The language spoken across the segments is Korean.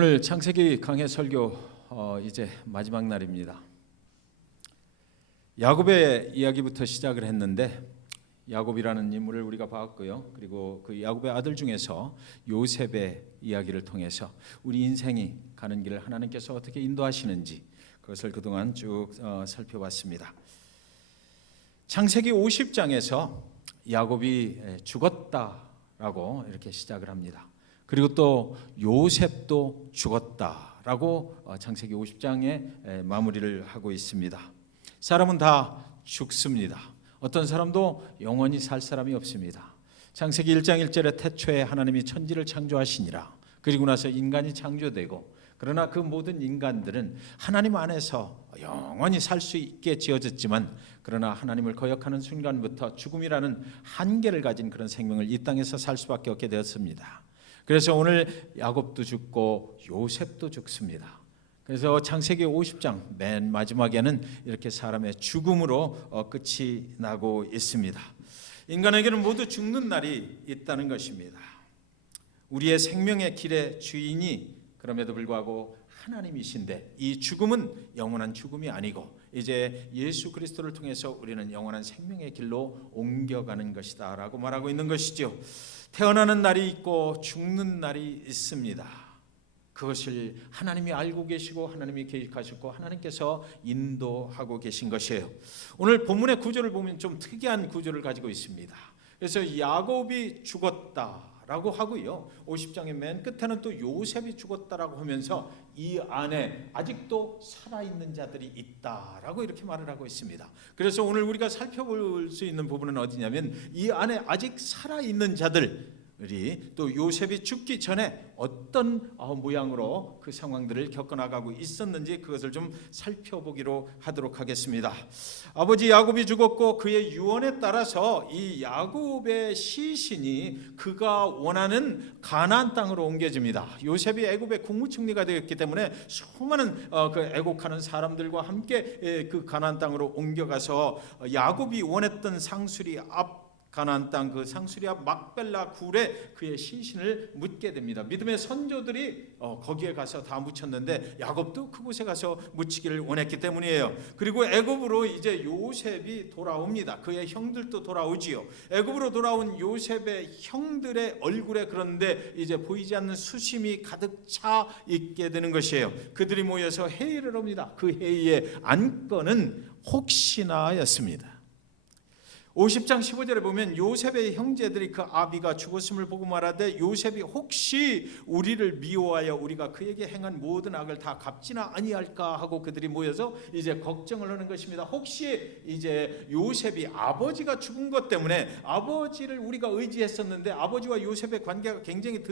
오늘 창세기 강해 설교 이제 마지막 날입니다. 야곱의 이야기부터 시작을 했는데 야곱이라는 인물을 우리가 봤고요. 그리고 그 야곱의 아들 중에서 요셉의 이야기를 통해서 우리 인생이 가는 길을 하나님께서 어떻게 인도하시는지 그것을 그동안 쭉 살펴봤습니다. 창세기 50장에서 야곱이 죽었다라고 이렇게 시작을 합니다. 그리고 또 요셉도 죽었다라고 창세기 50장에 마무리를 하고 있습니다. 사람은 다 죽습니다. 어떤 사람도 영원히 살 사람이 없습니다. 창세기 1장 1절에 태초에 하나님이 천지를 창조하시니라. 그리고 나서 인간이 창조되고, 그러나 그 모든 인간들은 하나님 안에서 영원히 살 수 있게 지어졌지만, 그러나 하나님을 거역하는 순간부터 죽음이라는 한계를 가진 그런 생명을 이 땅에서 살 수밖에 없게 되었습니다. 그래서 오늘 야곱도 죽고 요셉도 죽습니다. 그래서 창세기 50장 맨 마지막에는 이렇게 사람의 죽음으로 끝이 나고 있습니다. 인간에게는 모두 죽는 날이 있다는 것입니다. 우리의 생명의 길의 주인이 그럼에도 불구하고 하나님이신데, 이 죽음은 영원한 죽음이 아니고 이제 예수 그리스도를 통해서 우리는 영원한 생명의 길로 옮겨가는 것이다 라고 말하고 있는 것이죠. 태어나는 날이 있고 죽는 날이 있습니다. 그것을 하나님이 알고 계시고 하나님이 계획하셨고 하나님께서 인도하고 계신 것이에요. 오늘 본문의 구조를 보면 좀 특이한 구조를 가지고 있습니다. 그래서 야곱이 죽었다라고 하고요, 50장의 맨 끝에는 또 요셉이 죽었다라고 하면서 이 안에 아직도 살아있는 자들이 있다라고 이렇게 말을 하고 있습니다. 그래서 오늘 우리가 살펴볼 수 있는 부분은 어디냐면, 이 안에 아직 살아있는 자들이 또 요셉이 죽기 전에 어떤 모양으로 그 상황들을 겪어나가고 있었는지 그것을 좀 살펴보기로 하도록 하겠습니다. 아버지 야곱이 죽었고 그의 유언에 따라서 이 야곱의 시신이 그가 원하는 가나안 땅으로 옮겨집니다. 요셉이 애굽의 국무총리가 되었기 때문에 수많은 그 애국하는 사람들과 함께 그 가나안 땅으로 옮겨가서 야곱이 원했던 상수리 앞 가나안 땅 그 상수리 앞 막벨라 굴에 그의 시신을 묻게 됩니다. 믿음의 선조들이 거기에 가서 다 묻혔는데 야곱도 그곳에 가서 묻히기를 원했기 때문이에요. 그리고 애굽으로 이제 요셉이 돌아옵니다. 그의 형들도 돌아오지요. 애굽으로 돌아온 요셉의 형들의 얼굴에 그런데 이제 보이지 않는 수심이 가득 차 있게 되는 것이에요. 그들이 모여서 회의를 합니다. 그 회의의 안건은 혹시나였습니다. 50장 15절에 보면 요셉의 형제들이 그 아비가 죽었음을 보고 말하되, 요셉이 혹시 우리를 미워하여 우리가 그에게 행한 모든 악을 다 갚지나 아니할까 하고 그들이 모여서 이제 걱정을 하는 것입니다. 혹시 이제 요셉이 아버지가 죽은 것 때문에, 아버지를 우리가 의지했었는데 아버지와 요셉의 관계가 굉장히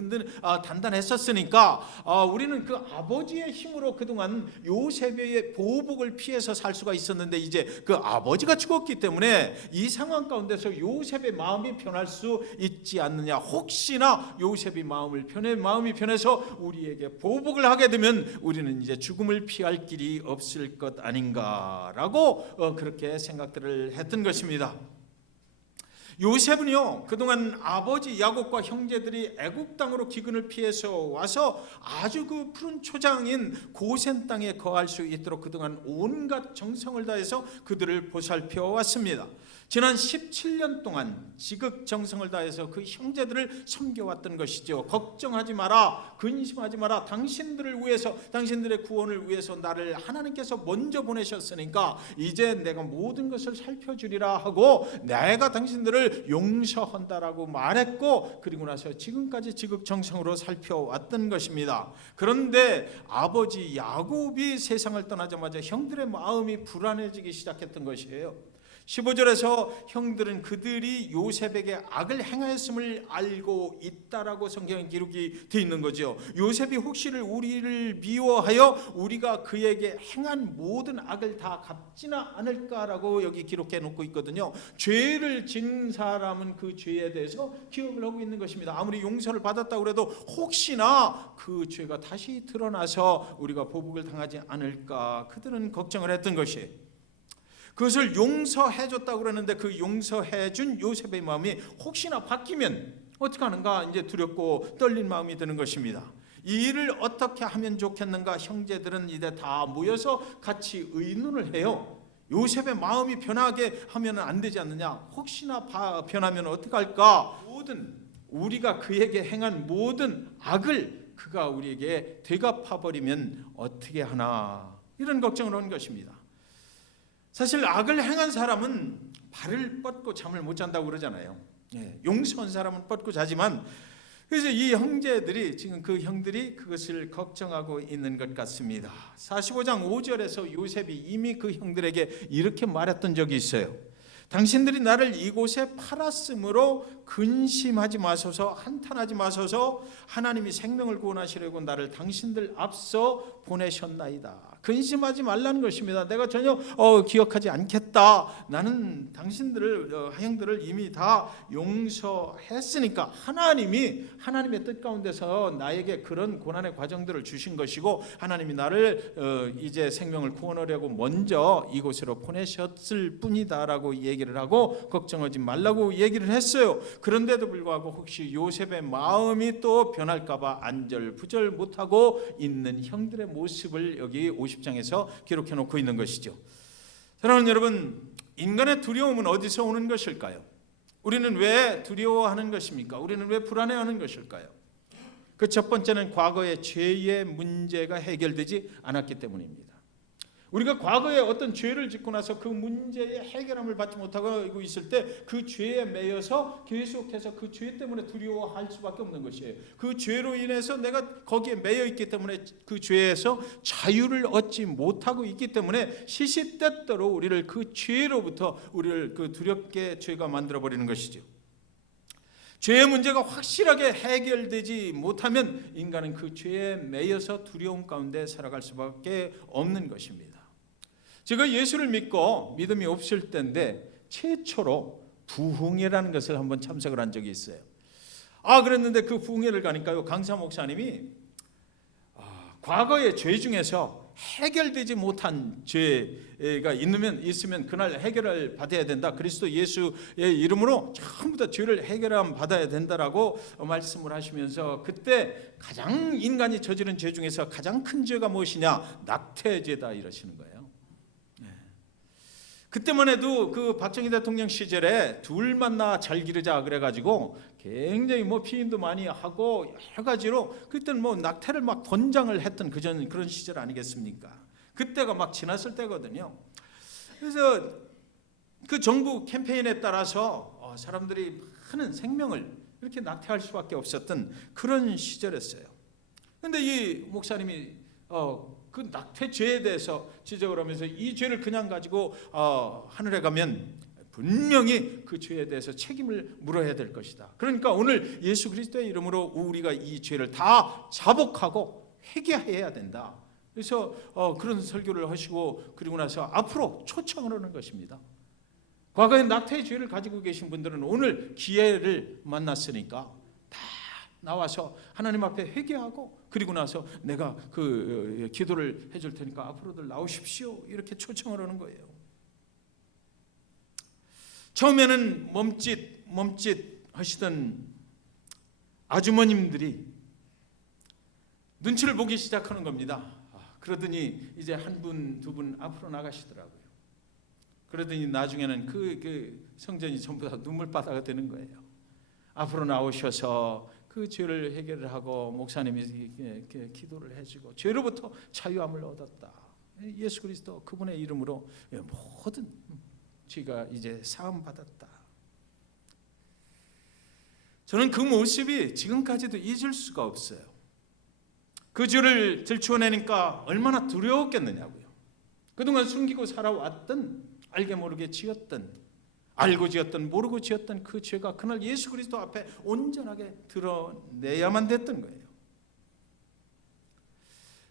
단단했었으니까 우리는 그 아버지의 힘으로 그동안 요셉의 보복을 피해서 살 수가 있었는데, 이제 그 아버지가 죽었기 때문에 이 상황 가운데서 요셉의 마음이 변할 수 있지 않느냐. 혹시나 요셉이 마음이 변해서 우리에게 보복을 하게 되면 우리는 이제 죽음을 피할 길이 없을 것 아닌가라고 그렇게 생각들을 했던 것입니다. 요셉은요, 그동안 아버지 야곱과 형제들이 애굽 땅으로 기근을 피해서 와서 아주 그 푸른 초장인 고센 땅에 거할 수 있도록 그동안 온갖 정성을 다해서 그들을 보살펴 왔습니다. 지난 17년 동안 지극정성을 다해서 그 형제들을 섬겨왔던 것이죠. 걱정하지 마라, 근심하지 마라, 당신들을 위해서, 당신들의 구원을 위해서 나를 하나님께서 먼저 보내셨으니까 이제 내가 모든 것을 살펴주리라 하고 내가 당신들을 용서한다라고 말했고, 그리고 나서 지금까지 지극정성으로 살펴왔던 것입니다. 그런데 아버지 야곱이 세상을 떠나자마자 형들의 마음이 불안해지기 시작했던 것이에요. 15절에서 형들은 그들이 요셉에게 악을 행하였음을 알고 있다라고 성경에 기록이 되어 있는 거죠. 요셉이 혹시 우리를 미워하여 우리가 그에게 행한 모든 악을 다 갚지나 않을까라고 여기 기록해 놓고 있거든요. 죄를 지은 사람은 그 죄에 대해서 기억을 하고 있는 것입니다. 아무리 용서를 받았다고 해도 혹시나 그 죄가 다시 드러나서 우리가 보복을 당하지 않을까 그들은 걱정을 했던 것이에요. 그것을 용서해 줬다고 그러는데 그 용서해 준 요셉의 마음이 혹시나 바뀌면 어떻게 하는가 이제 두렵고 떨린 마음이 드는 것입니다. 이 일을 어떻게 하면 좋겠는가 형제들은 이제 다 모여서 같이 의논을 해요. 요셉의 마음이 변하게 하면 안 되지 않느냐, 혹시나 변하면 어떡할까, 모든 우리가 그에게 행한 모든 악을 그가 우리에게 되갚아버리면 어떻게 하나, 이런 걱정을 한 것입니다. 사실 악을 행한 사람은 발을 뻗고 잠을 못 잔다고 그러잖아요. 용서한 사람은 뻗고 자지만, 그래서 이 형제들이, 지금 그 형들이 그것을 걱정하고 있는 것 같습니다. 45장 5절에서 요셉이 이미 그 형들에게 이렇게 말했던 적이 있어요. 당신들이 나를 이곳에 팔았으므로 근심하지 마소서, 한탄하지 마소서. 하나님이 생명을 구원하시려고 나를 당신들 앞서 보내셨나이다. 근심하지 말라는 것입니다. 내가 전혀 기억하지 않겠다. 나는 당신들을, 형들을 이미 다 용서했으니까 하나님의 뜻 가운데서 나에게 그런 고난의 과정들을 주신 것이고, 하나님이 나를 이제 생명을 구원하려고 먼저 이곳으로 보내셨을 뿐이다라고 얘기를 하고, 걱정하지 말라고 얘기를 했어요. 그런데도 불구하고 혹시 요셉의 마음이 또 변할까 봐 안절부절 못하고 있는 형들의 모습을 여기 50장에서 기록해 놓고 있는 것이죠. 사랑하는 여러분, 인간의 두려움은 어디서 오는 것일까요? 우리는 왜 두려워하는 것입니까? 우리는 왜 불안해하는 것일까요? 그 첫 번째는 과거의 죄의 문제가 해결되지 않았기 때문입니다. 우리가 과거에 어떤 죄를 짓고 나서 그 문제의 해결함을 받지 못하고 있을 때 그 죄에 매여서 계속해서 그 죄 때문에 두려워할 수밖에 없는 것이에요. 그 죄로 인해서 내가 거기에 매여 있기 때문에 그 죄에서 자유를 얻지 못하고 있기 때문에 시시때때로 우리를 그 죄로부터 우리를 그 두렵게 죄가 만들어 버리는 것이죠. 죄의 문제가 확실하게 해결되지 못하면 인간은 그 죄에 매여서 두려움 가운데 살아갈 수밖에 없는 것입니다. 제가 예수를 믿고 믿음이 없을 때인데 최초로 부흥회라는 것을 한번 참석을 한 적이 있어요. 그랬는데 그 부흥회를 가니까요, 강사 목사님이 과거의 죄 중에서 해결되지 못한 죄가 있으면 그날 해결을 받아야 된다. 그리스도 예수의 이름으로 전부 다 죄를 해결함 받아야 된다라고 말씀을 하시면서, 그때 가장 인간이 저지른 죄 중에서 가장 큰 죄가 무엇이냐? 낙태죄다 이러시는 거예요. 그때만 해도 그 박정희 대통령 시절에 둘 만나 잘 기르자 그래가지고 굉장히 피임도 많이 하고 여러 가지로, 그때는 낙태를 막 권장을 했던 그런 시절 아니겠습니까? 그때가 막 지났을 때거든요. 그래서 그 정부 캠페인에 따라서 사람들이 많은 생명을 이렇게 낙태할 수밖에 없었던 그런 시절이었어요. 그런데 이 목사님이 그 낙태죄에 대해서 지적을 하면서 이 죄를 그냥 가지고 하늘에 가면 분명히 그 죄에 대해서 책임을 물어야 될 것이다. 그러니까 오늘 예수 그리스도의 이름으로 우리가 이 죄를 다 자복하고 회개해야 된다. 그래서 그런 설교를 하시고, 그리고 나서 앞으로 초청을 하는 것입니다. 과거에 낙태의 죄를 가지고 계신 분들은 오늘 기회를 만났으니까 다 나와서 하나님 앞에 회개하고, 그리고 나서 내가 그 기도를 해줄 테니까 앞으로들 나오십시오, 이렇게 초청을 하는 거예요. 처음에는 몸짓 하시던 아주머님들이 눈치를 보기 시작하는 겁니다. 그러더니 이제 한 분, 두 분 앞으로 나가시더라고요. 그러더니 나중에는 그 성전이 전부 다 눈물바다가 되는 거예요. 앞으로 나오셔서 그 죄를 해결을 하고 목사님이 이렇게 기도를 해주고 죄로부터 자유함을 얻었다. 예수 그리스도 그분의 이름으로 모든 죄가 이제 사함 받았다. 저는 그 모습이 지금까지도 잊을 수가 없어요. 그 죄를 들추어내니까 얼마나 두려웠겠느냐고요. 그동안 숨기고 살아왔던, 알게 모르게 지었던, 알고 지었던 모르고 지었던 그 죄가 그날 예수 그리스도 앞에 온전하게 드러내야만 됐던 거예요.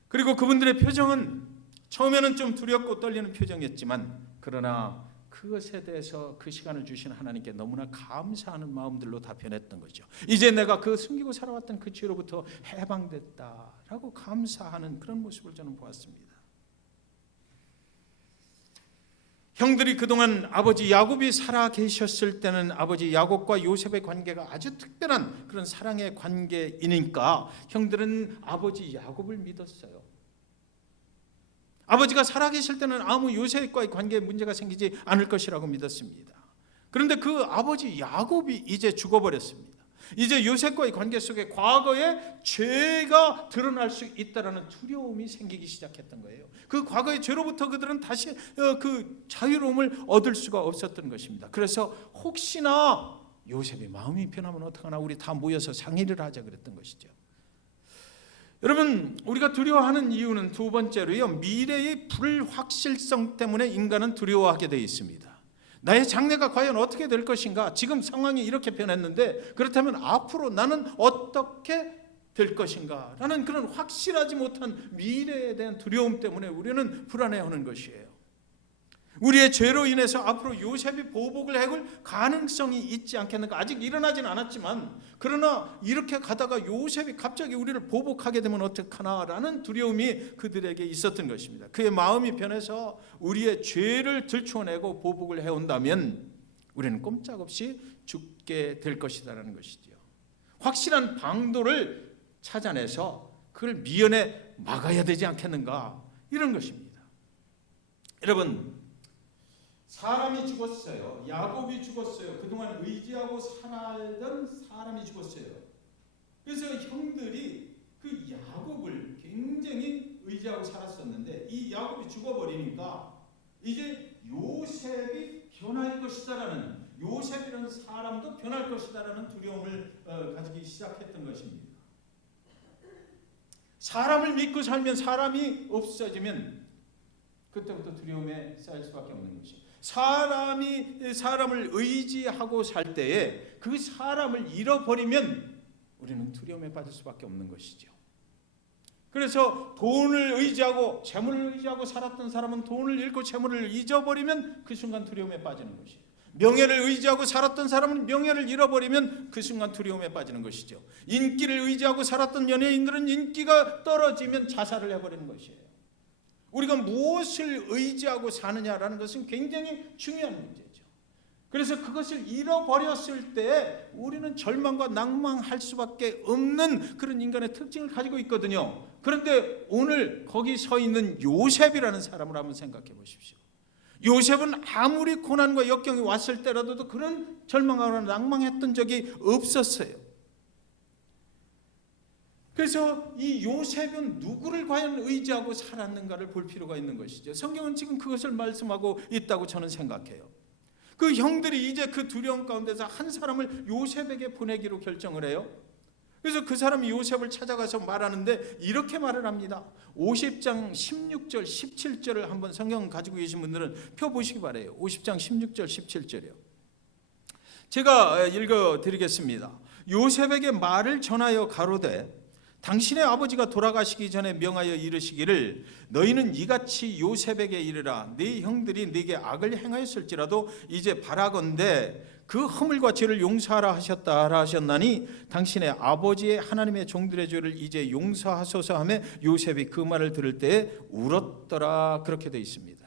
그리고 그분들의 표정은 처음에는 좀 두렵고 떨리는 표정이었지만, 그러나 그것에 대해서 그 시간을 주신 하나님께 너무나 감사하는 마음들로 답변했던 거죠. 이제 내가 그 숨기고 살아왔던 그 죄로부터 해방됐다라고 감사하는 그런 모습을 저는 보았습니다. 형들이 그동안 아버지 야곱이 살아 계셨을 때는 아버지 야곱과 요셉의 관계가 아주 특별한 그런 사랑의 관계이니까 형들은 아버지 야곱을 믿었어요. 아버지가 살아 계실 때는 아무 요셉과의 관계에 문제가 생기지 않을 것이라고 믿었습니다. 그런데 그 아버지 야곱이 이제 죽어버렸습니다. 이제 요셉과의 관계 속에 과거의 죄가 드러날 수 있다라는 두려움이 생기기 시작했던 거예요. 그 과거의 죄로부터 그들은 다시 그 자유로움을 얻을 수가 없었던 것입니다. 그래서 혹시나 요셉의 마음이 변하면 어떡하나, 우리 다 모여서 상의를 하자 그랬던 것이죠. 여러분, 우리가 두려워하는 이유는 두 번째로요, 미래의 불확실성 때문에 인간은 두려워하게 되어 있습니다. 나의 장래가 과연 어떻게 될 것인가? 지금 상황이 이렇게 변했는데 그렇다면 앞으로 나는 어떻게 될 것인가? 라는 그런 확실하지 못한 미래에 대한 두려움 때문에 우리는 불안해하는 것이에요. 우리의 죄로 인해서 앞으로 요셉이 보복을 해올 가능성이 있지 않겠는가? 아직 일어나진 않았지만 그러나 이렇게 가다가 요셉이 갑자기 우리를 보복하게 되면 어떡하나라는 두려움이 그들에게 있었던 것입니다. 그의 마음이 변해서 우리의 죄를 들추어내고 보복을 해온다면 우리는 꼼짝없이 죽게 될 것이다라는 것이죠. 확실한 방도를 찾아내서 그걸 미연에 막아야 되지 않겠는가, 이런 것입니다. 여러분, 사람이 죽었어요. 야곱이 죽었어요. 그동안 의지하고 살던 사람이 죽었어요. 그래서 형들이 그 야곱을 굉장히 의지하고 살았었는데 이 야곱이 죽어버리니까 이제 요셉이 변할 것이다라는, 요셉이라는 사람도 변할 것이다라는 두려움을 가지기 시작했던 것입니다. 사람을 믿고 살면, 사람이 없어지면 그때부터 두려움에 쌓일 수밖에 없는 것입니다. 사람이 사람을 의지하고 살 때에 그 사람을 잃어버리면 우리는 두려움에 빠질 수밖에 없는 것이죠. 그래서 돈을 의지하고 재물을 의지하고 살았던 사람은 돈을 잃고 재물을 잊어버리면 그 순간 두려움에 빠지는 것이에요. 명예를 의지하고 살았던 사람은 명예를 잃어버리면 그 순간 두려움에 빠지는 것이죠. 인기를 의지하고 살았던 연예인들은 인기가 떨어지면 자살을 해버리는 것이에요. 우리가 무엇을 의지하고 사느냐라는 것은 굉장히 중요한 문제죠. 그래서 그것을 잃어버렸을 때 우리는 절망과 낭망할 수밖에 없는 그런 인간의 특징을 가지고 있거든요. 그런데 오늘 거기 서 있는 요셉이라는 사람을 한번 생각해 보십시오. 요셉은 아무리 고난과 역경이 왔을 때라도 그런 절망하거나 낭망했던 적이 없었어요. 그래서 이 요셉은 누구를 과연 의지하고 살았는가를 볼 필요가 있는 것이죠. 성경은 지금 그것을 말씀하고 있다고 저는 생각해요. 그 형들이 이제 그 두려움 가운데서 한 사람을 요셉에게 보내기로 결정을 해요. 그래서 그 사람이 요셉을 찾아가서 말하는데 이렇게 말을 합니다. 50장 16절 17절을 한번 성경 가지고 계신 분들은 펴보시기 바라요. 50장 16절 17절이요. 제가 읽어드리겠습니다. 요셉에게 말을 전하여 가로되 당신의 아버지가 돌아가시기 전에 명하여 이르시기를 너희는 이같이 요셉에게 이르라. 네 형들이 네게 악을 행하였을지라도 이제 바라건대 그 허물과 죄를 용서하라 하셨다 하셨나니 당신의 아버지의 하나님의 종들의 죄를 이제 용서하소서 하며 요셉이 그 말을 들을 때에 울었더라. 그렇게 되어 있습니다.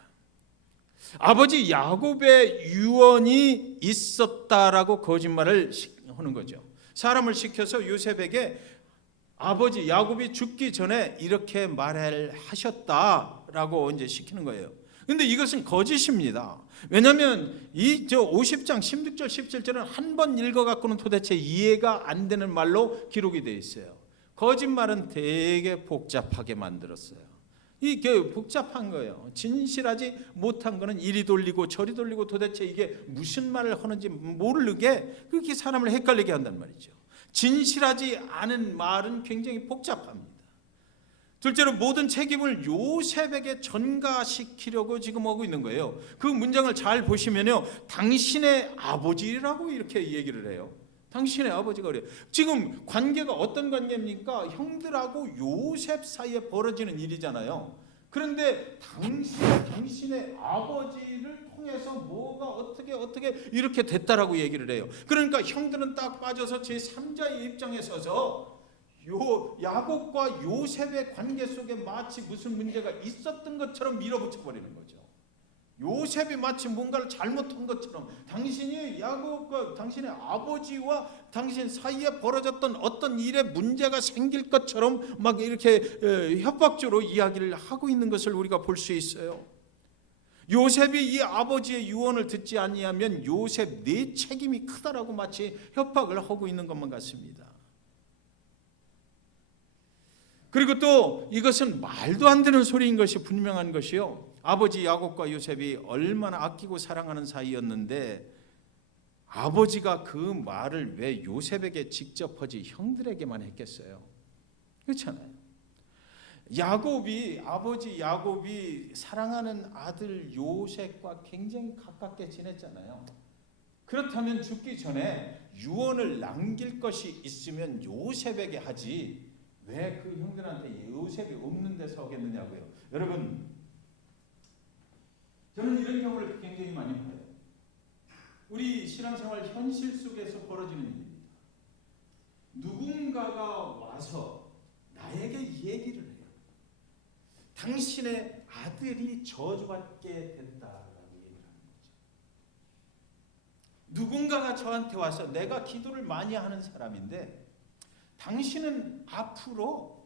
아버지 야곱의 유언이 있었다라고 거짓말을 하는 거죠. 사람을 시켜서 요셉에게 아버지 야곱이 죽기 전에 이렇게 말을 하셨다라고 이제 시키는 거예요. 근데 이것은 거짓입니다. 왜냐하면 이 50장 16절 17절은 한 번 읽어갖고는 도대체 이해가 안 되는 말로 기록이 되어 있어요. 거짓말은 되게 복잡하게 만들었어요. 이게 복잡한 거예요. 진실하지 못한 거는 이리 돌리고 저리 돌리고 도대체 이게 무슨 말을 하는지 모르게 그렇게 사람을 헷갈리게 한단 말이죠. 진실하지 않은 말은 굉장히 복잡합니다. 둘째로 모든 책임을 요셉에게 전가시키려고 지금 하고 있는 거예요. 그 문장을 잘 보시면요, 당신의 아버지라고 이렇게 얘기를 해요. 당신의 아버지가 그래요. 지금 관계가 어떤 관계입니까? 형들하고 요셉 사이에 벌어지는 일이잖아요. 그런데 당신의 아버지를 통해서 뭐가 어떻게 이렇게 됐다라고 얘기를 해요. 그러니까 형들은 딱 빠져서 제3자의 입장에 서서 야곱과 요셉의 관계 속에 마치 무슨 문제가 있었던 것처럼 밀어붙여 버리는 거죠. 요셉이 마치 뭔가를 잘못한 것처럼 당신이 야곱과 당신의 아버지와 당신 사이에 벌어졌던 어떤 일에 문제가 생길 것처럼 막 이렇게 협박적으로 이야기를 하고 있는 것을 우리가 볼 수 있어요. 요셉이 이 아버지의 유언을 듣지 아니하면 요셉 네 책임이 크다라고 마치 협박을 하고 있는 것만 같습니다. 그리고 또 이것은 말도 안 되는 소리인 것이 분명한 것이요. 아버지 야곱과 요셉이 얼마나 아끼고 사랑하는 사이였는데 아버지가 그 말을 왜 요셉에게 직접 하지 형들에게만 했겠어요? 그렇잖아요. 아버지 야곱이 사랑하는 아들 요셉과 굉장히 가깝게 지냈잖아요. 그렇다면 죽기 전에 유언을 남길 것이 있으면 요셉에게 하지 왜 그 형들한테 요셉이 없는 데서 하겠느냐고요. 여러분, 저는 이런 경우를 굉장히 많이 봐요. 우리 신앙생활 현실 속에서 벌어지는 일입니다. 누군가가 와서 나에게 얘기를 해요. 당신의 아들이 저주받게 됐다라고 얘기를 하는 거죠. 누군가가 저한테 와서 내가 기도를 많이 하는 사람인데 당신은 앞으로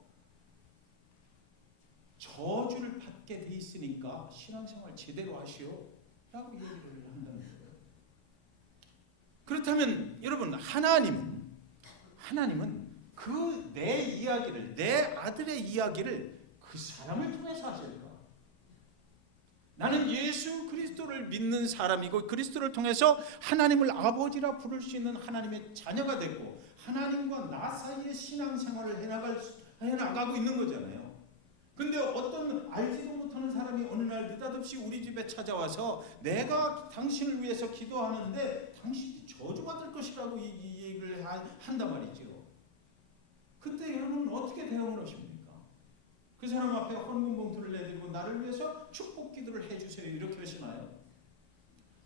저주를 받게 돼 있으니까 신앙생활 제대로 하시오 라고 얘기를 한다는 거예요. 그렇다면 여러분, 하나님은 그 내 이야기를, 내 아들의 이야기를 그 사람을 통해서 하실까? 나는 예수 그리스도를 믿는 사람이고 그리스도를 통해서 하나님을 아버지라 부를 수 있는 하나님의 자녀가 되고 하나님과 나 사이의 신앙생활을 해나가고 있는 거잖아요. 근데 어떤 알지도 못하는 사람이 어느 날 느닷없이 우리 집에 찾아와서 내가 당신을 위해서 기도하는데 당신이 저주받을 것이라고 이 얘기를 한단 말이죠. 그때 여러분은 어떻게 대응을 하십니까? 그 사람 앞에 헌금 봉투를 내들고 나를 위해서 축복 기도를 해주세요 이렇게 하시나요?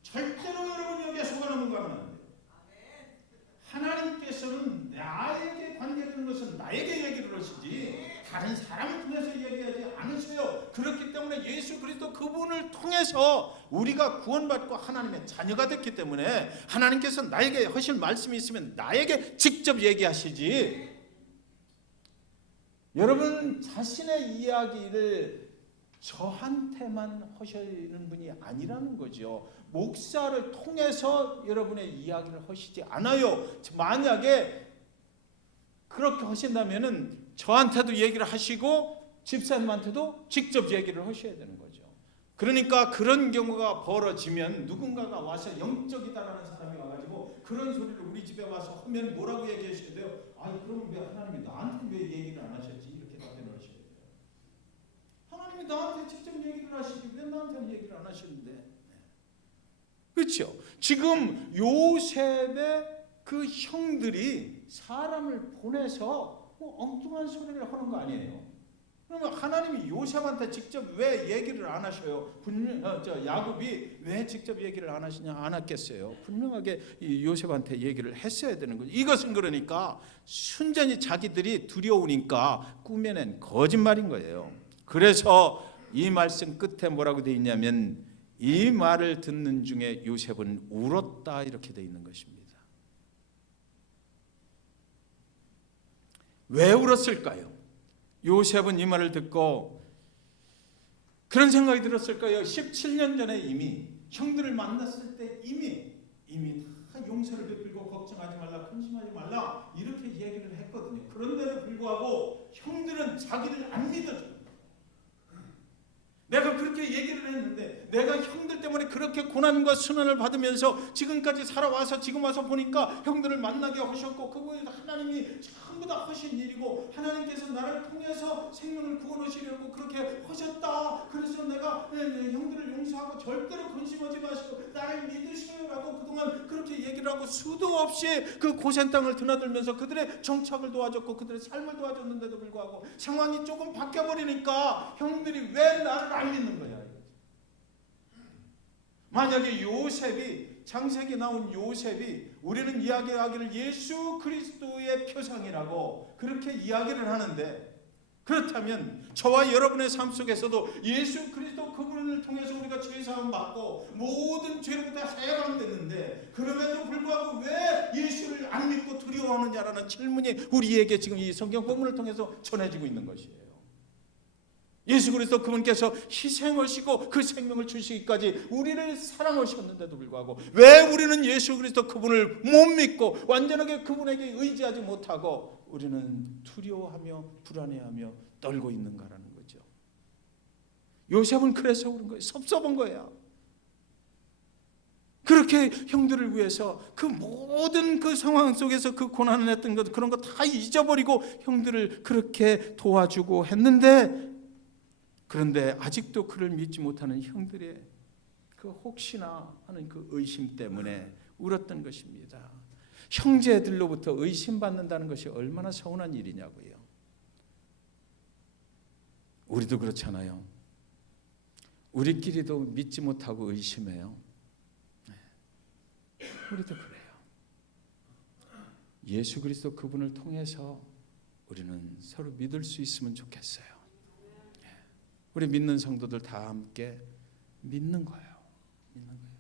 절대로 여러분 여기에 속아넘는 거 하면 안 돼요. 하나님께서는 나에게 관계되는 것은 나에게 얘기를 하시지 다른 사람을 통해서 얘기하지 않으세요. 그렇기 때문에 예수 그리스도 그분을 통해서 우리가 구원받고 하나님의 자녀가 됐기 때문에 하나님께서 나에게 하실 말씀이 있으면 나에게 직접 얘기하시지 여러분 자신의 이야기를 저한테만 하시는 분이 아니라는 거죠. 목사를 통해서 여러분의 이야기를 하시지 않아요. 만약에 그렇게 하신다면은 저한테도 얘기를 하시고 집사님한테도 직접 얘기를 하셔야 되는 거죠. 그러니까 그런 경우가 벌어지면 누군가가 와서 영적이다라는 사람이 와가지고 그런 소리를 우리 집에 와서 하면 뭐라고 얘기하셔야 돼요? 아니 그럼 왜 하나님이 나한테 왜 얘기를 안 하셨지? 이렇게 답변을 하셔야 돼요. 하나님이 나한테 직접 얘기를 하시지 왜 나한테는 얘기를 안 하시는데? 그렇죠. 지금 요셉의 그 형들이 사람을 보내서 엉뚱한 소리를 하는 거 아니에요. 그러면 하나님이 요셉한테 직접 왜 얘기를 안 하셔요? 야곱이 왜 직접 얘기를 안 하시냐 안 했겠어요. 분명하게 이 요셉한테 얘기를 했어야 되는 거죠. 이것은 그러니까 순전히 자기들이 두려우니까 꾸며낸 거짓말인 거예요. 그래서 이 말씀 끝에 뭐라고 되어 있냐면 이 말을 듣는 중에 요셉은 울었다 이렇게 되어 있는 것입니다. 왜 울었을까요? 요셉은 이 말을 듣고 그런 생각이 들었을까요? 17년 전에 이미 형들을 만났을 때 이미 다 용서를 베풀고 걱정하지 말라 근심하지 말라 이렇게 얘기를 했거든요. 그런데도 불구하고 형들은 자기를 안 믿어줘요. 내가 그렇게 얘기를 했는데 내가 형들 때문에 그렇게 고난과 순환을 받으면서 지금까지 살아와서 지금 와서 보니까 형들을 만나게 하셨고 그분이 하나님이 전부 다 하신 일이고 하나님께서 나를 통해서 생명을 구원하시려고 그렇게 하셨다. 그래서 내가 형들을 용서하고 절대로 근심하지 마시고 나를 믿으시라고 그동안 그렇게 얘기를 하고 수도 없이 그 고센 땅을 드나들면서 그들의 정착을 도와줬고 그들의 삶을 도와줬는데도 불구하고 상황이 조금 바뀌어버리니까 형들이 왜 나를 안 믿는 거야. 만약에 요셉이 창세기 나온 요셉이 우리는 이야기하기를 예수 그리스도의 표상이라고 그렇게 이야기를 하는데 그렇다면 저와 여러분의 삶 속에서도 예수 그리스도 그분을 그분을 통해서 우리가 죄사함 받고 모든 죄로부터 해방됐는데 그럼에도 불구하고 왜 예수를 안 믿고 두려워하느냐라는 질문이 우리에게 지금 이 성경 본문을 통해서 전해지고 있는 것이에요. 예수 그리스도 그분께서 희생하시고 그 생명을 주시기까지 우리를 사랑하셨는데도 불구하고 왜 우리는 예수 그리스도 그분을 못 믿고 완전하게 그분에게 의지하지 못하고 우리는 두려워하며 불안해하며 떨고 있는가라는 거죠. 요셉은 그래서 그런 거예요. 섭섭한 거야. 그렇게 형들을 위해서 그 모든 그 상황 속에서 그 고난을 했던 것 그런 거 다 잊어버리고 형들을 그렇게 도와주고 했는데 그런데 아직도 그를 믿지 못하는 형들의 그 혹시나 하는 그 의심 때문에 울었던 것입니다. 형제들로부터 의심받는다는 것이 얼마나 서운한 일이냐고요. 우리도 그렇잖아요. 우리끼리도 믿지 못하고 의심해요. 우리도 그래요. 예수 그리스도 그분을 통해서 우리는 서로 믿을 수 있으면 좋겠어요. 우리 믿는 성도들 다 함께 믿는 거예요. 믿는 거예요.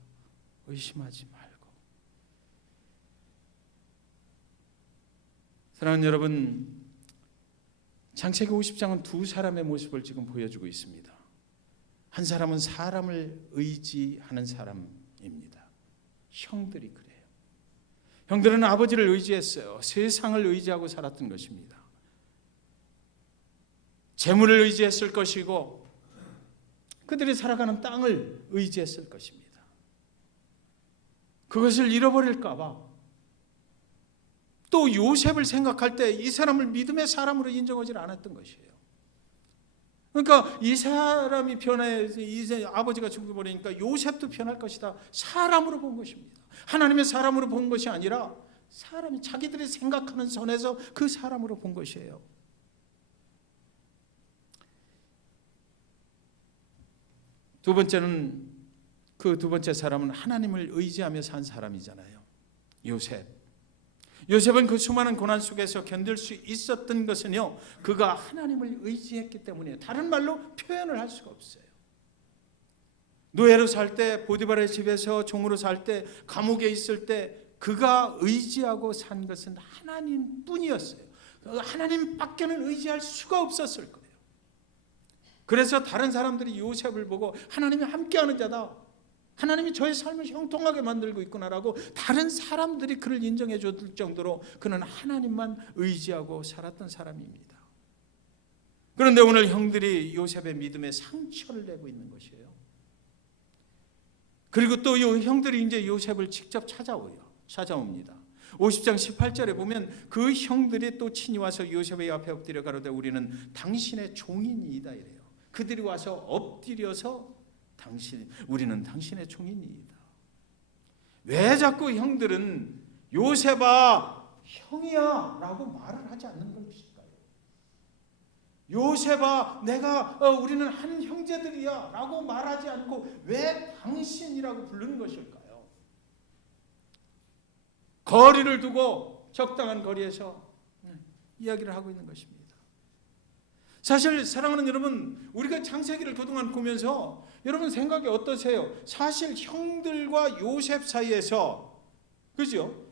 의심하지 말고. 사랑하는 여러분, 창세기 50장은 두 사람의 모습을 지금 보여주고 있습니다. 한 사람은 사람을 의지하는 사람입니다. 형들이 그래요. 형들은 아버지를 의지했어요. 세상을 의지하고 살았던 것입니다. 재물을 의지했을 것이고 그들이 살아가는 땅을 의지했을 것입니다. 그것을 잃어버릴까 봐 또 요셉을 생각할 때 이 사람을 믿음의 사람으로 인정하지 않았던 것이에요. 그러니까 이 사람이 변해서 이제 아버지가 죽어버리니까 요셉도 변할 것이다. 사람으로 본 것입니다. 하나님의 사람으로 본 것이 아니라 사람이 자기들이 생각하는 선에서 그 사람으로 본 것이에요. 두 번째는 그 두 번째 사람은 하나님을 의지하며 산 사람이잖아요. 요셉은 그 수많은 고난 속에서 견딜 수 있었던 것은요, 그가 하나님을 의지했기 때문이에요. 다른 말로 표현을 할 수가 없어요. 노예로 살 때, 보디발의 집에서 종으로 살 때, 감옥에 있을 때 그가 의지하고 산 것은 하나님뿐이었어요. 하나님밖에는 의지할 수가 없었을 거예요. 그래서 다른 사람들이 요셉을 보고 하나님이 함께하는 자다, 하나님이 저의 삶을 형통하게 만들고 있구나라고 다른 사람들이 그를 인정해 줄 정도로 그는 하나님만 의지하고 살았던 사람입니다. 그런데 오늘 형들이 요셉의 믿음에 상처를 내고 있는 것이에요. 그리고 또 형들이 이제 요셉을 직접 찾아옵니다. 50장 18절에 보면 그 형들이 또 친히 와서 요셉의 앞에 엎드려 가로되 우리는 당신의 종이니이다 이래요. 그들이 와서 엎드려서 우리는 당신의 종이니이다. 왜 자꾸 형들은 요셉아 형이야 라고 말을 하지 않는 것일까요? 요셉아 우리는 한 형제들이야 라고 말하지 않고 왜 당신이라고 부르는 것일까요? 거리를 두고 적당한 거리에서 이야기를 하고 있는 것입니다. 사실 사랑하는 여러분, 우리가 창세기를 그동안 보면서 여러분 생각이 어떠세요? 사실 형들과 요셉 사이에서 그죠?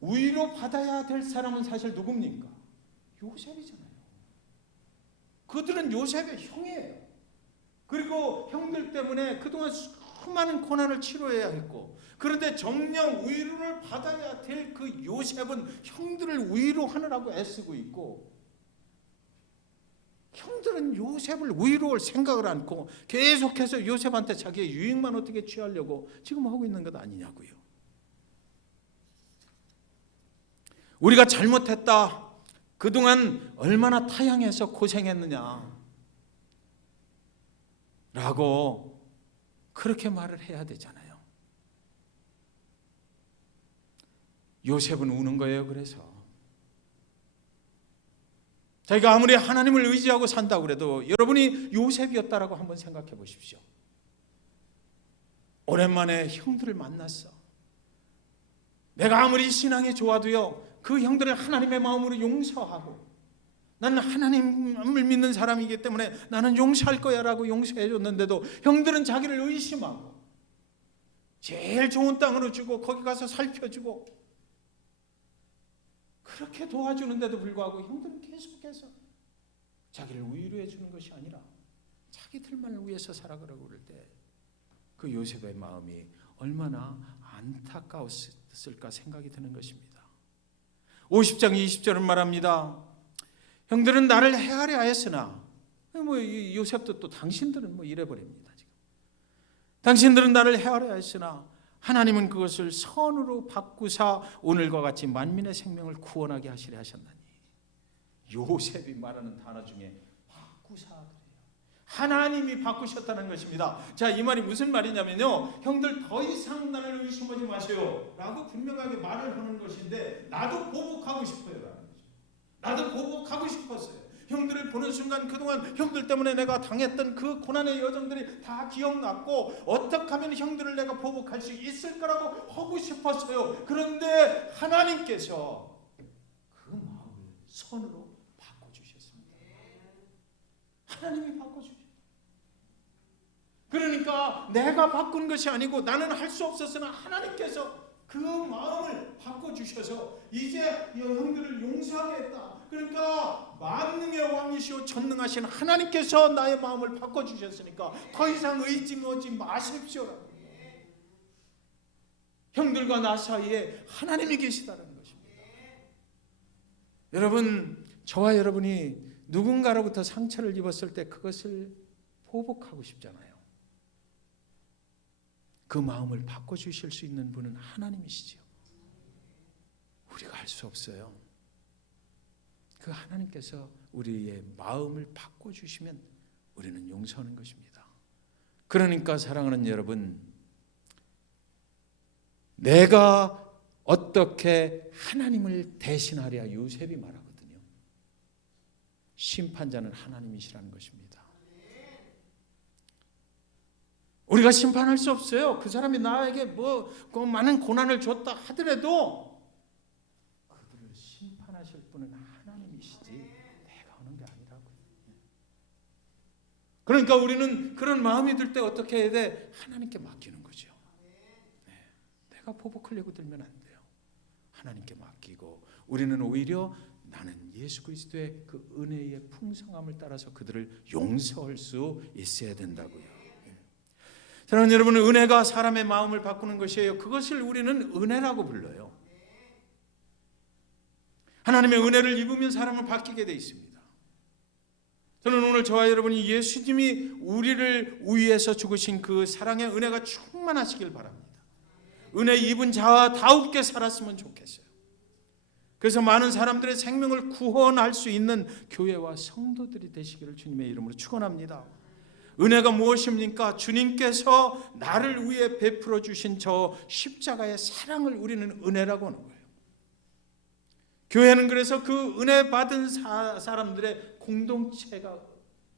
위로받아야 될 사람은 사실 누굽니까? 요셉이잖아요. 그들은 요셉의 형이에요. 그리고 형들 때문에 그동안 수많은 고난을 치료해야 했고, 그런데 정녕 위로를 받아야 될 그 요셉은 형들을 위로하느라고 애쓰고 있고, 형들은 요셉을 위로할 생각을 않고 계속해서 요셉한테 자기의 유익만 어떻게 취하려고 지금 하고 있는 것 아니냐고요. 우리가 잘못했다, 그동안 얼마나 타향해서 고생했느냐 라고 그렇게 말을 해야 되잖아요. 요셉은 우는 거예요. 그래서 자기가 아무리 하나님을 의지하고 산다고 그래도 여러분이 요셉이었다라고 한번 생각해 보십시오. 오랜만에 형들을 만났어. 내가 아무리 신앙이 좋아도요, 그 형들을 하나님의 마음으로 용서하고 나는 하나님을 믿는 사람이기 때문에 나는 용서할 거야 라고 용서해 줬는데도 형들은 자기를 의심하고 제일 좋은 땅으로 주고 거기 가서 살펴주고 그렇게 도와주는데도 불구하고 형들은 계속해서 자기를 위로해 주는 것이 아니라 자기들만을 위해서 살아가라고 그럴 때 그 요셉의 마음이 얼마나 안타까웠을까 생각이 드는 것입니다. 50장 20절은 말합니다. 형들은 나를 헤아려 하였으나 요셉도 또 당신들은 이래 버립니다. 지금. 당신들은 나를 헤아려 하였으나 하나님은 그것을 선으로 바꾸사 오늘과 같이 만민의 생명을 구원하게 하시려 하셨나니. 요셉이 말하는 단어 중에 바꾸사, 하나님이 바꾸셨다는 것입니다. 자, 이 말이 무슨 말이냐면요, 형들 더 이상 나를 의심하지 마세요 라고 분명하게 말을 하는 것인데, 나도 보복하고 싶어요 라는 거죠. 나도 보복하고 싶었어요. 형들을 보는 순간 그동안 형들 때문에 내가 당했던 그 고난의 여정들이 다 기억났고 어떻게 하면 형들을 내가 보복할 수 있을 거라고 하고 싶었어요. 그런데 하나님께서 그 마음을 선으로 바꿔주셨습니다. 하나님이 바꿔주셨어요. 그러니까 내가 바꾼 것이 아니고 나는 할 수 없었으나 하나님께서 그 마음을 바꿔주셔서 이제 형들을 용서하겠다. 그러니까 만능의 왕이시오 전능하신 하나님께서 나의 마음을 바꿔주셨으니까 더 이상 의심하지 마십시오. 형들과 나 사이에 하나님이 계시다는 것입니다. 여러분, 저와 여러분이 누군가로부터 상처를 입었을 때 그것을 보복하고 싶잖아요. 그 마음을 바꿔주실 수 있는 분은 하나님이시죠. 우리가 할 수 없어요. 그 하나님께서 우리의 마음을 바꿔주시면 우리는 용서하는 것입니다. 그러니까 사랑하는 여러분, 내가 어떻게 하나님을 대신하랴 요셉이 말하거든요. 심판자는 하나님이시라는 것입니다. 우리가 심판할 수 없어요. 그 사람이 나에게 그 많은 고난을 줬다 하더라도 그들을 심판하실 분은 하나님이시지 내가 하는 게 아니라고요. 그러니까 우리는 그런 마음이 들 때 어떻게 해야 돼? 하나님께 맡기는 거죠. 내가 보복하려고 들면 안 돼요. 하나님께 맡기고 우리는 오히려 나는 예수 그리스도의 그 은혜의 풍성함을 따라서 그들을 용서할 수 있어야 된다고요. 사랑하는 여러분, 은혜가 사람의 마음을 바꾸는 것이에요. 그것을 우리는 은혜라고 불러요. 하나님의 은혜를 입으면 사람은 바뀌게 되어 있습니다. 저는 오늘 저와 여러분이 예수님이 우리를 위해서 죽으신 그 사랑의 은혜가 충만하시길 바랍니다. 은혜 입은 자와 다웃게 살았으면 좋겠어요. 그래서 많은 사람들의 생명을 구원할 수 있는 교회와 성도들이 되시기를 주님의 이름으로 축원합니다. 은혜가 무엇입니까? 주님께서 나를 위해 베풀어 주신 저 십자가의 사랑을 우리는 은혜라고 하는 거예요. 교회는 그래서 그 은혜 받은 사람들의 공동체가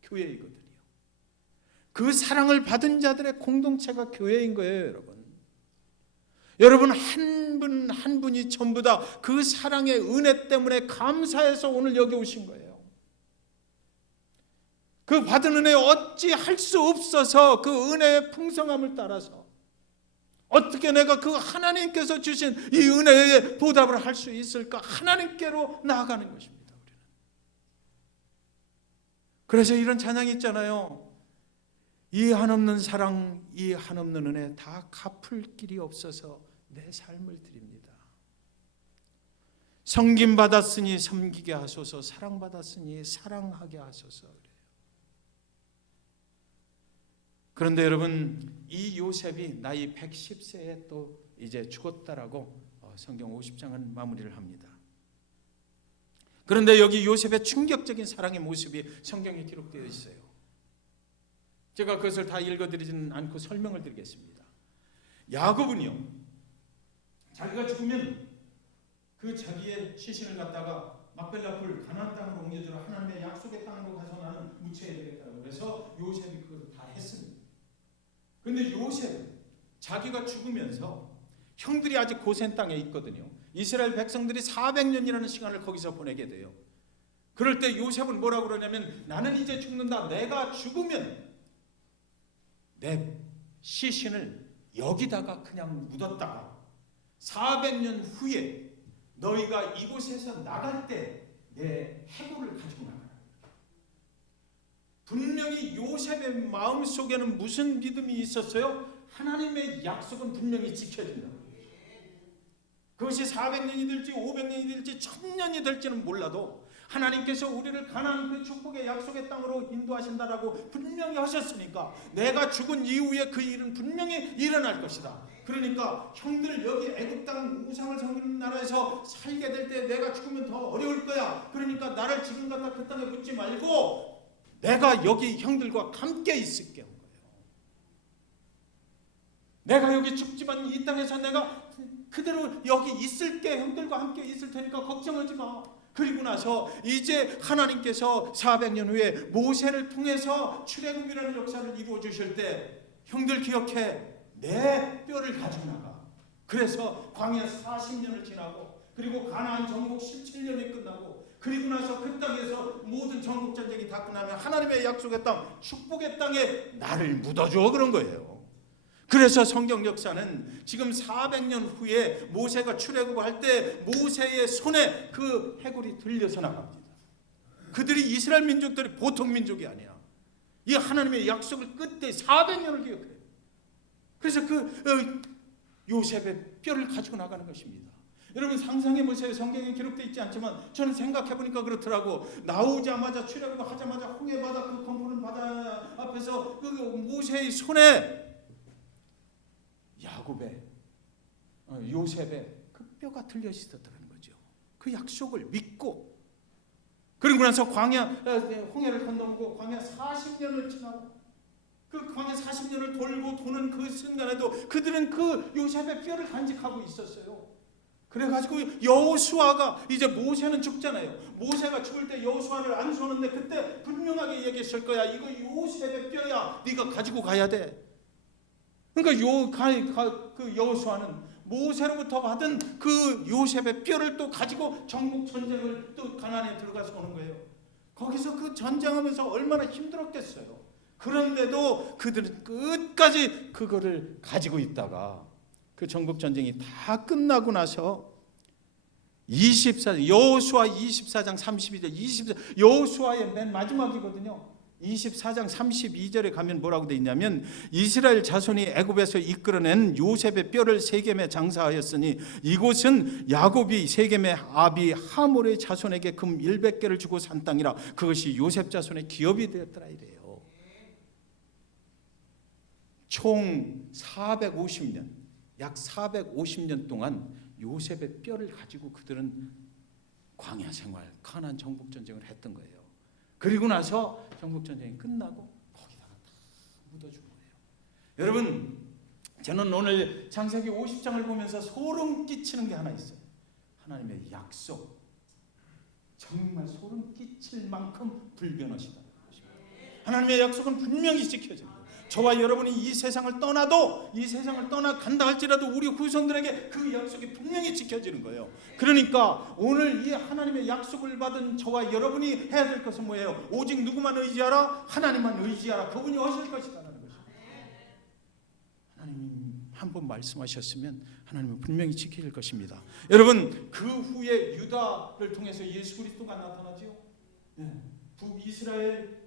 교회이거든요. 그 사랑을 받은 자들의 공동체가 교회인 거예요, 여러분. 여러분 한 분 한 분이 전부 다 그 사랑의 은혜 때문에 감사해서 오늘 여기 오신 거예요. 그 받은 은혜 어찌 할 수 없어서 그 은혜의 풍성함을 따라서 어떻게 내가 그 하나님께서 주신 이 은혜에 보답을 할 수 있을까? 하나님께로 나아가는 것입니다. 우리는. 그래서 이런 찬양이 있잖아요. 이 한없는 사랑, 이 한없는 은혜 다 갚을 길이 없어서 내 삶을 드립니다. 섬김받았으니 섬기게 하소서, 사랑받았으니 사랑하게 하소서. 그런데 여러분, 이 요셉이 나이 110세에 또 이제 죽었다라고 성경 50장은 마무리를 합니다. 그런데 여기 요셉의 충격적인 사랑의 모습이 성경에 기록되어 있어요. 제가 그것을 다 읽어드리지는 않고 설명을 드리겠습니다. 야곱은요, 자기가 죽으면 그 자기의 시신을 갖다가 막벨라 풀 가나안 땅으로 옮겨주라, 하나님의 약속의 땅으로 가서 나는 묻혀야 되겠다고 그래서 요셉이 그것을 다 했습니다. 그런데 요셉은 자기가 죽으면서 형들이 아직 고센 땅에 있거든요. 이스라엘 백성들이 400년이라는 시간을 거기서 보내게 돼요. 그럴 때 요셉은 뭐라고 그러냐면 나는 이제 죽는다. 내가 죽으면 내 시신을 여기다가 그냥 묻었다가 400년 후에 너희가 이곳에서 나갈 때 내 해골을 가지고 나가라. 분명히 요셉의 마음속에는 무슨 믿음이 있었어요? 하나님의 약속은 분명히 지켜진다. 그것이 400년이 될지 500년이 될지 1000년이 될지는 몰라도 하나님께서 우리를 가나안 그 축복의 약속의 땅으로 인도하신다라고 분명히 하셨으니까 내가 죽은 이후에 그 일은 분명히 일어날 것이다. 그러니까 형들 여기 애굽 땅 우상을 섬기는 나라에서 살게 될 때 내가 죽으면 더 어려울 거야. 그러니까 나를 지금 갖다 그 땅에 묻지 말고 내가 여기 형들과 함께 있을게 한 거예요. 내가 여기 죽지만 이 땅에서 내가 그대로 여기 있을게. 형들과 함께 있을 테니까 걱정하지 마. 그리고 나서 이제 하나님께서 400년 후에 모세를 통해서 출애굽이라는 역사를 이루어 주실 때 형들 기억해. 내 뼈를 가지고 나가. 그래서 광야 40년을 지나고 그리고 가나안 정복 17년이 끝나고 그리고 나서 그 땅에서 모든 전국 전쟁이 다 끝나면 하나님의 약속의 땅, 축복의 땅에 나를 묻어줘 그런 거예요. 그래서 성경 역사는 지금 400년 후에 모세가 출애굽할 때 모세의 손에 그 해골이 들려서 나갑니다. 그들이 이스라엘 민족들이 보통 민족이 아니야. 이 하나님의 약속을 끝에 400년을 기억해요. 그래서 그 요셉의 뼈를 가지고 나가는 것입니다. 여러분 상상해 보세요. 성경에 기록되어 있지 않지만 저는 생각해 보니까 그렇더라고. 나오자마자 출애굽하자마자 홍해 바다 그 검푸는 바다 앞에서 그 모세의 손에 야곱의 요셉의 그 뼈가 들려 있었다는 거죠. 그 약속을 믿고 그리고 나서 광야 홍해를 건너고 광야 40년을 지나고 그 광야 40년을 돌고 도는 그 순간에도 그들은 그 요셉의 뼈를 간직하고 있었어요. 그래가지고 여호수아가 이제 모세는 죽잖아요. 모세가 죽을 때 여호수아를 안수하는데 그때 분명하게 얘기했을 거야. 이거 요셉의 뼈야. 네가 가지고 가야 돼. 그러니까 그 여호수아는 모세로부터 받은 그 요셉의 뼈를 또 가지고 정복 전쟁을 또 가나안에 들어가서 오는 거예요. 거기서 그 전쟁하면서 얼마나 힘들었겠어요. 그런데도 그들은 끝까지 그거를 가지고 있다가 그 정복 전쟁이 다 끝나고 나서 24장 여호수아 24장 32절 여호수아의 맨 마지막이거든요. 24장 32절에 가면 뭐라고 돼 있냐면 이스라엘 자손이 애굽에서 이끌어낸 요셉의 뼈를 세겜에 장사하였으니 이곳은 야곱이 세겜의 아비 하몰의 자손에게 금 100개를 주고 산 땅이라. 그것이 요셉 자손의 기업이 되었더라 이래요. 총 450년 약 450년 동안 요셉의 뼈를 가지고 그들은 광야 생활 가나안 정복 전쟁을 했던 거예요. 그리고 나서 정복전쟁이 끝나고 거기다가 다 묻어준 거예요. 여러분 저는 오늘 창세기 50장을 보면서 소름 끼치는 게 하나 있어요. 하나님의 약속 정말 소름 끼칠 만큼 불변하시다는 것입니다. 하나님의 약속은 분명히 지켜집니다. 저와 여러분이 이 세상을 떠나도 이 세상을 떠나간다 할지라도 우리 후손들에게 그 약속이 분명히 지켜지는 거예요. 그러니까 오늘 이 하나님의 약속을 받은 저와 여러분이 해야 될 것은 뭐예요? 오직 누구만 의지하라? 하나님만 의지하라. 그분이 하실 것이라는 것입니다. 하나님 한 번 말씀하셨으면 하나님은 분명히 지킬 것입니다. 여러분 그 후에 유다를 통해서 예수 그리스도가 나타나죠. 북이스라엘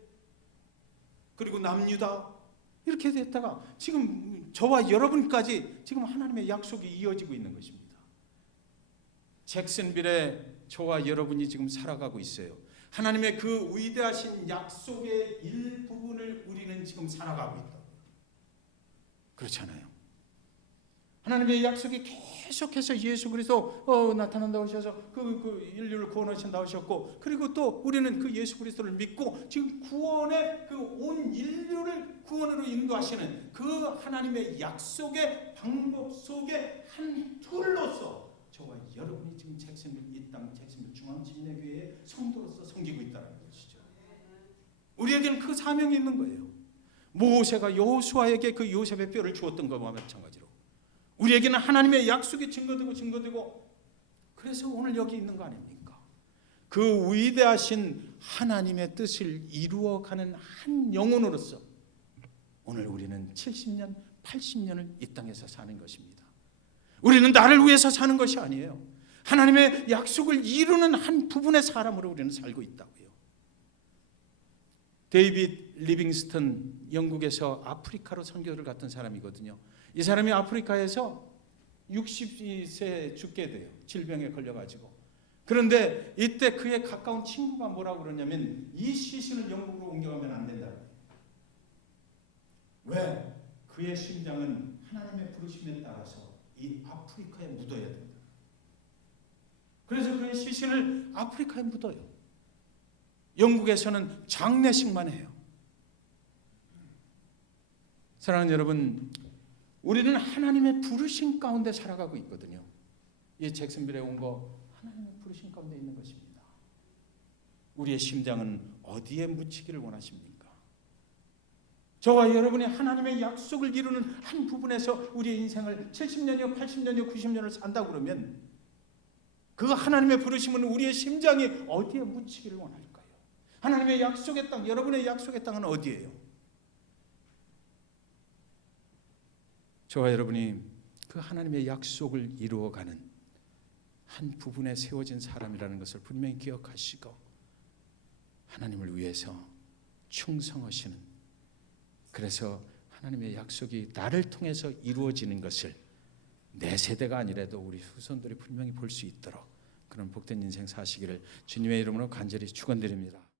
그리고 남유다 이렇게 됐다가 지금 저와 여러분까지 지금 하나님의 약속이 이어지고 있는 것입니다. 잭슨빌에 저와 여러분이 지금 살아가고 있어요. 하나님의 그 위대하신 약속의 일부분을 우리는 지금 살아가고 있다. 그렇잖아요. 하나님의 약속이 계속해서 예수 그리스도 나타난다고 하셔서 그 인류를 구원하신다고 하셨고 그리고 또 우리는 그 예수 그리스도를 믿고 지금 구원의 그 온 인류를 구원으로 인도하시는 그 하나님의 약속의 방법 속에 한 툴로서 저와 여러분이 지금 잭슨빌 이 땅 잭슨빌 중앙침례교회의 성도로서 섬기고 있다는 것이죠. 우리에게는 그 사명이 있는 거예요. 모세가 여호수아에게 그 요셉의 뼈를 주었던 것과 마찬가지로 우리에게는 하나님의 약속이 증거되고 그래서 오늘 여기 있는 거 아닙니까? 그 위대하신 하나님의 뜻을 이루어가는 한 영혼으로서 오늘 우리는 70년, 80년을 이 땅에서 사는 것입니다. 우리는 나를 위해서 사는 것이 아니에요. 하나님의 약속을 이루는 한 부분의 사람으로 우리는 살고 있다고요. 데이빗 리빙스턴, 영국에서 아프리카로 선교를 갔던 사람이거든요. 이 사람이 아프리카에서 60세 죽게 돼요. 질병에 걸려가지고. 그런데 이때 그의 가까운 친구가 뭐라고 그러냐면 이 시신을 영국으로 옮겨가면 안 된다. 왜? 그의 심장은 하나님의 부르심에 따라서 이 아프리카에 묻어야 된다. 그래서 그의 시신을 아프리카에 묻어요. 영국에서는 장례식만 해요. 사랑하는 여러분, 우리는 하나님의 부르심 가운데 살아가고 있거든요. 이 잭슨빌에 온 거 하나님의 부르심 가운데 있는 것입니다. 우리의 심장은 어디에 묻히기를 원하십니까? 저와 여러분이 하나님의 약속을 이루는 한 부분에서 우리의 인생을 70년이요 80년이요 90년을 산다 그러면 그 하나님의 부르심은 우리의 심장이 어디에 묻히기를 원할까요? 하나님의 약속의 땅, 여러분의 약속의 땅은 어디예요? 저와 여러분이 그 하나님의 약속을 이루어가는 한 부분에 세워진 사람이라는 것을 분명히 기억하시고 하나님을 위해서 충성하시는, 그래서 하나님의 약속이 나를 통해서 이루어지는 것을 내 세대가 아니라도 우리 후손들이 분명히 볼 수 있도록 그런 복된 인생 사시기를 주님의 이름으로 간절히 축원드립니다.